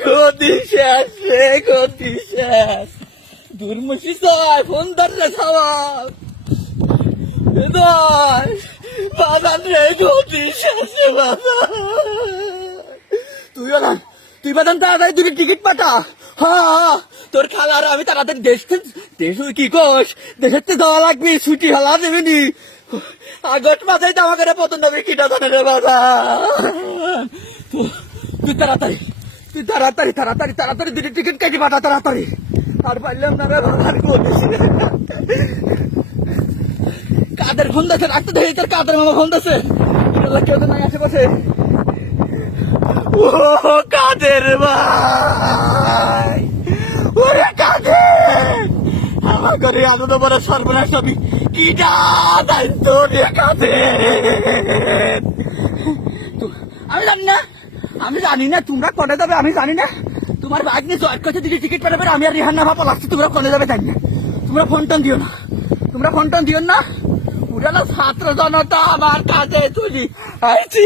গতি শেষ রে, গতি শেষ। দুর্মুষি চায় ফোন ধরে খাওয়ার বাজান রে, গতি শেষ রে বাজান। তুই বাজান তাড়াতাড়ি দুটো টিকিট পাঠা। হ্যাঁ, তোর খালার আমি তাড়াতাড়ি দেশ কি কোষ দেশের যাওয়া লাগবে, ছুটি হলা দেবেনি। আগস্ট মাসে আমাকে প্রথম দাবি কিটা জানে রে বাজান। তুই তাড়াতাড়ি দুটো টিকিট কেটে পাঠা তাড়াতাড়ি। আর পারলাম না রে বাজান, কাদের ফোন দিচ্ছে, রাখতে দেখি তোর কাদের মামা ফোন দিচ্ছে। কেউ তো নাই আশেপাশে। ও কাদের ভাই, ওরে কাদের, আমার ঘরে আনন্দ বড় সর্বনাশ হবে কিটা দায়িত্ব রে কাদের। আমি জানি না তোমরা কনে যাবে, আমি জানি না। তোমার বাইক নিয়ে জয়ের কাছে দিদি টিকিট পাঠাবে, আমি আর রিহান না ভাবা লাগছে তোমরা কনে যাবে জানি না। তোমরা ফোন টোন দিও না, ওরা না ছাত্র জনতা আমার কাছে তুলি আইছি।